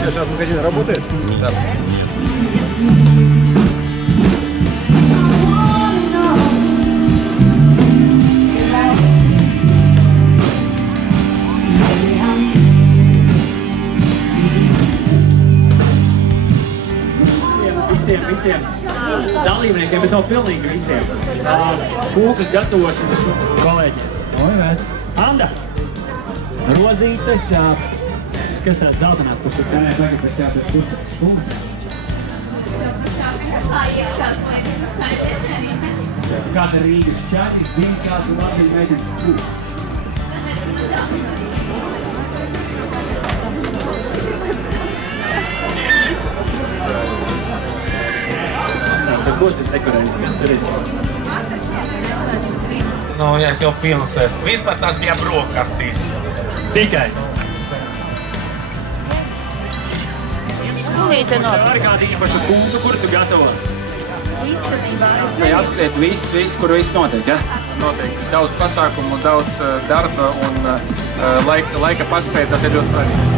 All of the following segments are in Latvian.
Сейчас магазин работает? Да. Visiem dalībniekiem, bet nav pilnīgi visiem. Kūkas gatavošanas kolēģiem. Anda! Rozītes, kas tāds zeltenās, kurš ir tagad, bet jāpēc kustas skummas. Kāda Rīgas čaļis, zina, kāda Latvija mēģina skummas. Ko tas dekorējums darīt? Nu, ja es jau pilns esmu. Vispār tās bija brokastīs. Tikai. Skulīte no. Ārkārtīgi pašu kūtu, kur tu gatavo? Īstenībā. Vai apskriet viss, kur viss notiek, ja? Notiek. Daudz pasākumu, daudz darba un laika paspēja, tas ir ļoti svarīgi.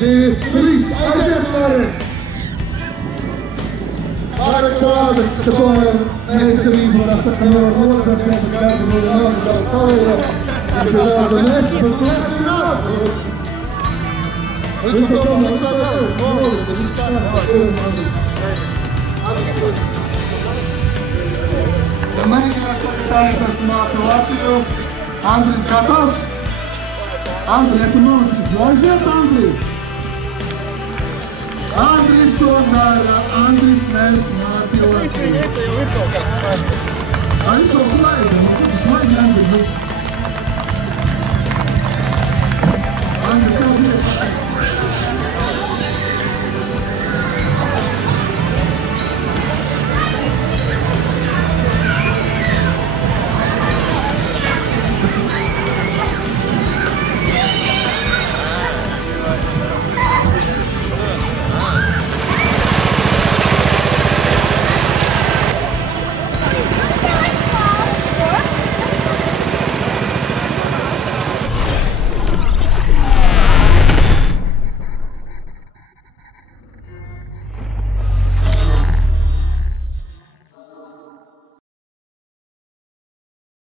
Trīs, aiziet, Lari! Pārēc vārdi, ka to neizdarību, un es tā kā nevaru nodarbēt, ka kādu no nādu tā savīra, viņš ir tāda neša, bet tu neši nādu. Viņš ir tomēr tāda tev, tas ir tāda. Mēģinās tagad tas māka Latviju. Andris gatavs? Andri, ja tu mācīs, aiziet, Andri! Andris to dara,